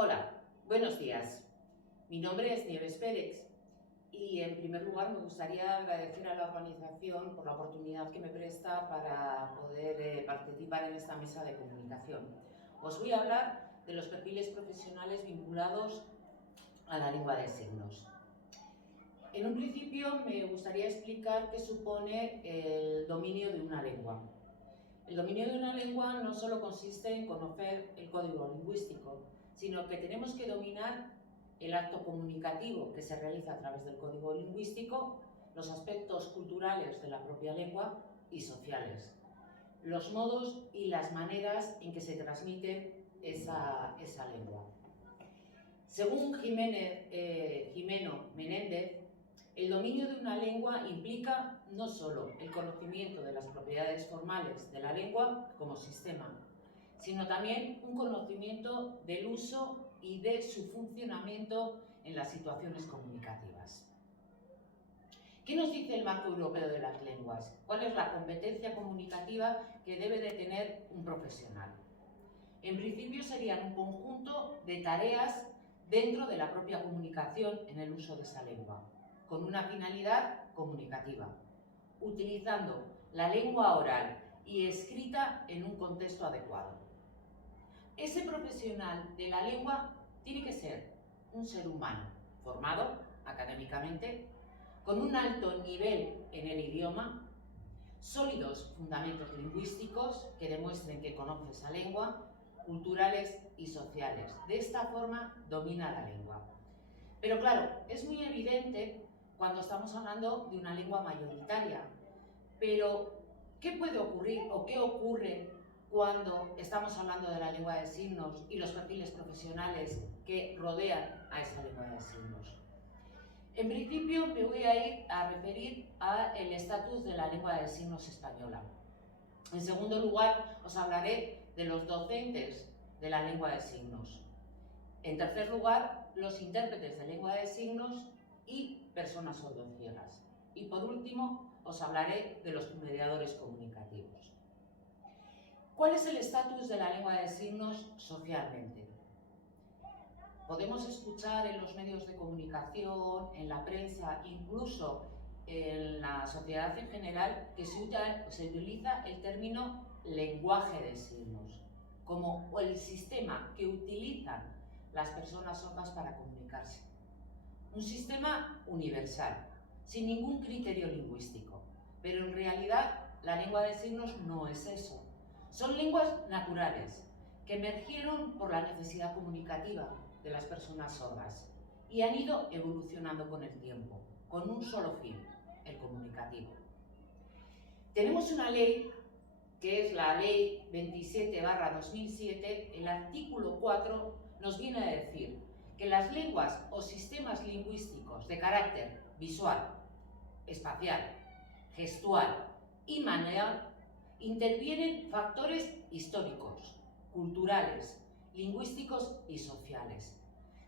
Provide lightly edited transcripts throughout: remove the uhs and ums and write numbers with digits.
Hola, buenos días. Mi nombre es Nieves Pérez y en primer lugar me gustaría agradecer a la organización por la oportunidad que me presta para poder participar en esta mesa de comunicación. Os voy a hablar de los perfiles profesionales vinculados a la lengua de signos. En un principio me gustaría explicar qué supone el dominio de una lengua. El dominio de una lengua no solo consiste en conocer el código lingüístico, sino que tenemos que dominar el acto comunicativo que se realiza a través del código lingüístico, los aspectos culturales de la propia lengua y sociales, los modos y las maneras en que se transmite esa lengua. Según Jimeno Menéndez, el dominio de una lengua implica no solo el conocimiento de las propiedades formales de la lengua como sistema, sino también un conocimiento del uso y de su funcionamiento en las situaciones comunicativas. ¿Qué nos dice el Marco Europeo de las Lenguas? ¿Cuál es la competencia comunicativa que debe de tener un profesional? En principio serían un conjunto de tareas dentro de la propia comunicación en el uso de esa lengua, con una finalidad comunicativa, utilizando la lengua oral y escrita en un contexto adecuado. Ese profesional de la lengua tiene que ser un ser humano formado académicamente, con un alto nivel en el idioma, sólidos fundamentos lingüísticos que demuestren que conoce esa lengua, culturales y sociales. De esta forma domina la lengua. Pero claro, es muy evidente cuando estamos hablando de una lengua mayoritaria. Pero, ¿qué puede ocurrir o qué ocurre cuando estamos hablando de la lengua de signos y los perfiles profesionales que rodean a esa lengua de signos? En principio me voy a ir a referir al estatus de la lengua de signos española. En segundo lugar, os hablaré de los docentes de la lengua de signos. En tercer lugar, los intérpretes de lengua de signos y personas sordociegas. Y por último, os hablaré de los mediadores comunicativos. ¿Cuál es el estatus de la lengua de signos socialmente? Podemos escuchar en los medios de comunicación, en la prensa, incluso en la sociedad en general, que se utiliza el término lenguaje de signos, como el sistema que utilizan las personas sordas para comunicarse. Un sistema universal, sin ningún criterio lingüístico, pero en realidad la lengua de signos no es eso. Son lenguas naturales que emergieron por la necesidad comunicativa de las personas sordas y han ido evolucionando con el tiempo, con un solo fin, el comunicativo. Tenemos una ley que es la Ley 27/2007, el artículo 4 nos viene a decir que las lenguas o sistemas lingüísticos de carácter visual, espacial, gestual y manual intervienen factores históricos, culturales, lingüísticos y sociales,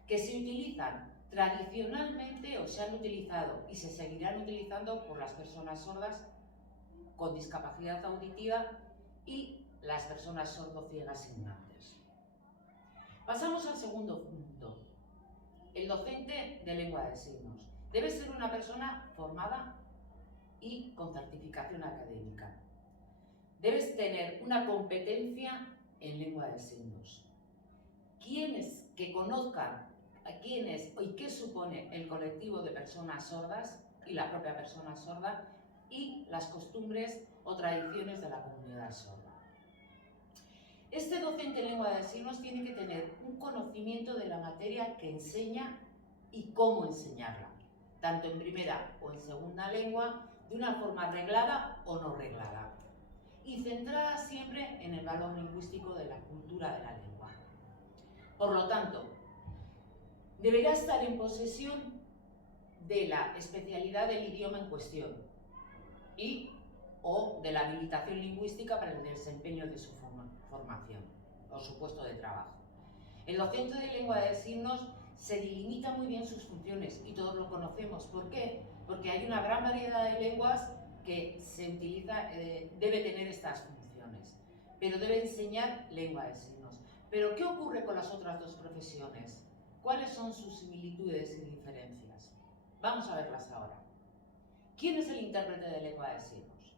que se utilizan tradicionalmente o se han utilizado y se seguirán utilizando por las personas sordas con discapacidad auditiva y las personas sordociegas ignorantes. Pasamos al segundo punto. El docente de lengua de signos debe ser una persona formada y con certificación académica. Debes tener una competencia en lengua de signos. Quienes que conozcan a quiénes y qué supone el colectivo de personas sordas y la propia persona sorda y las costumbres o tradiciones de la comunidad sorda. Este docente de lengua de signos tiene que tener un conocimiento de la materia que enseña y cómo enseñarla, tanto en primera o en segunda lengua, de una forma reglada o no reglada, y centrada siempre en el valor lingüístico de la cultura de la lengua. Por lo tanto, deberá estar en posesión de la especialidad del idioma en cuestión o de la habilitación lingüística para el desempeño de su formación o su puesto de trabajo. El docente de lengua de signos se delimita muy bien sus funciones y todos lo conocemos. ¿Por qué? Porque hay una gran variedad de lenguas que se utiliza, debe tener estas funciones, pero debe enseñar lengua de signos. Pero ¿qué ocurre con las otras dos profesiones? ¿Cuáles son sus similitudes y diferencias? Vamos a verlas ahora. ¿Quién es el intérprete de lengua de signos?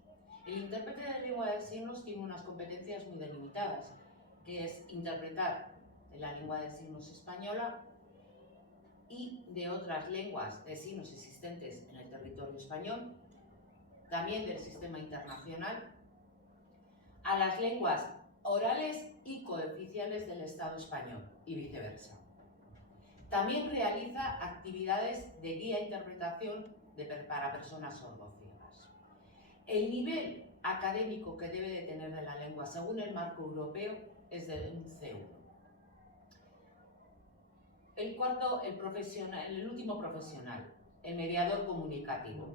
El intérprete de lengua de signos tiene unas competencias muy delimitadas, que es interpretar en la lengua de signos española y de otras lenguas de signos existentes en el territorio español, también del sistema internacional, a las lenguas orales y cooficiales del Estado español y viceversa. También realiza actividades de guía e interpretación para personas sordociegas. El nivel académico que debe de tener de la lengua según el marco europeo es de un C1. El último profesional, el mediador comunicativo.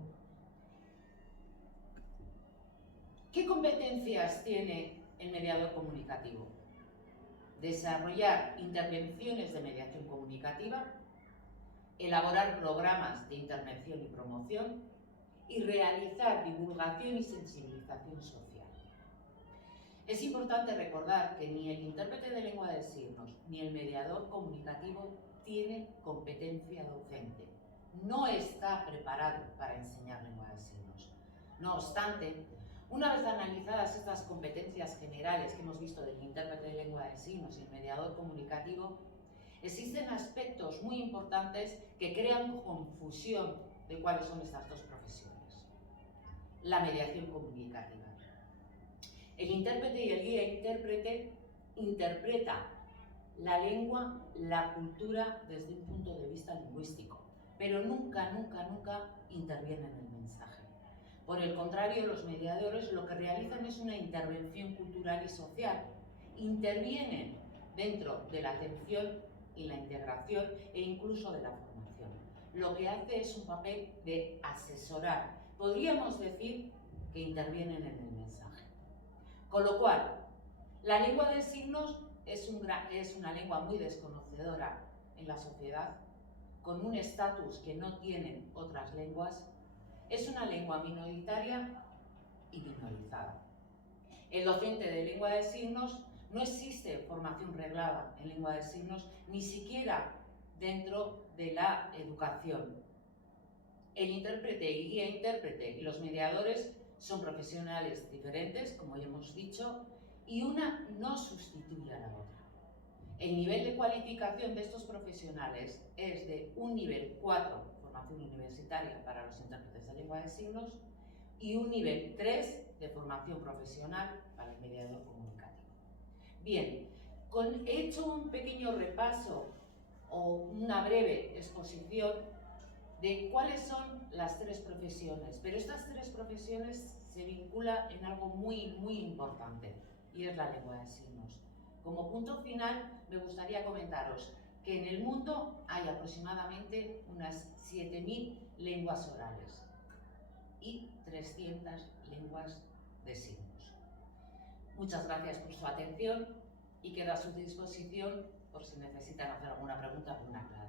¿Qué competencias tiene el mediador comunicativo? Desarrollar intervenciones de mediación comunicativa, elaborar programas de intervención y promoción y realizar divulgación y sensibilización social. Es importante recordar que ni el intérprete de lengua de signos ni el mediador comunicativo tiene competencia docente. No está preparado para enseñar lengua de signos. No obstante, una vez analizadas estas competencias generales que hemos visto del intérprete de lengua de signos y el mediador comunicativo, existen aspectos muy importantes que crean confusión de cuáles son estas dos profesiones. La mediación comunicativa. El intérprete y el guía intérprete interpreta la lengua, la cultura desde un punto de vista lingüístico, pero nunca intervienen en el mensaje. Por el contrario, los mediadores lo que realizan es una intervención cultural y social. Intervienen dentro de la atención y la integración e incluso de la formación. Lo que hace es un papel de asesorar. Podríamos decir que intervienen en el mensaje. Con lo cual, la lengua de signos es una lengua muy desconocedora en la sociedad, con un estatus que no tienen otras lenguas. Es una lengua minoritaria y minorizada. El docente de lengua de signos no existe formación reglada en lengua de signos, ni siquiera dentro de la educación. El intérprete y guía intérprete y los mediadores son profesionales diferentes, como ya hemos dicho, y una no sustituye a la otra. El nivel de cualificación de estos profesionales es de un nivel 4, formación universitaria para los intérpretes de lengua de signos, y un nivel 3 de formación profesional para el mediador comunicativo. Bien, he hecho un pequeño repaso o una breve exposición de cuáles son las tres profesiones, pero estas tres profesiones se vinculan en algo muy importante, y es la lengua de signos. Como punto final, me gustaría comentaros que en el mundo hay aproximadamente unas 7.000 lenguas orales y 300 lenguas de signos. Muchas gracias por su atención y quedo a su disposición por si necesitan hacer alguna pregunta o alguna aclaración.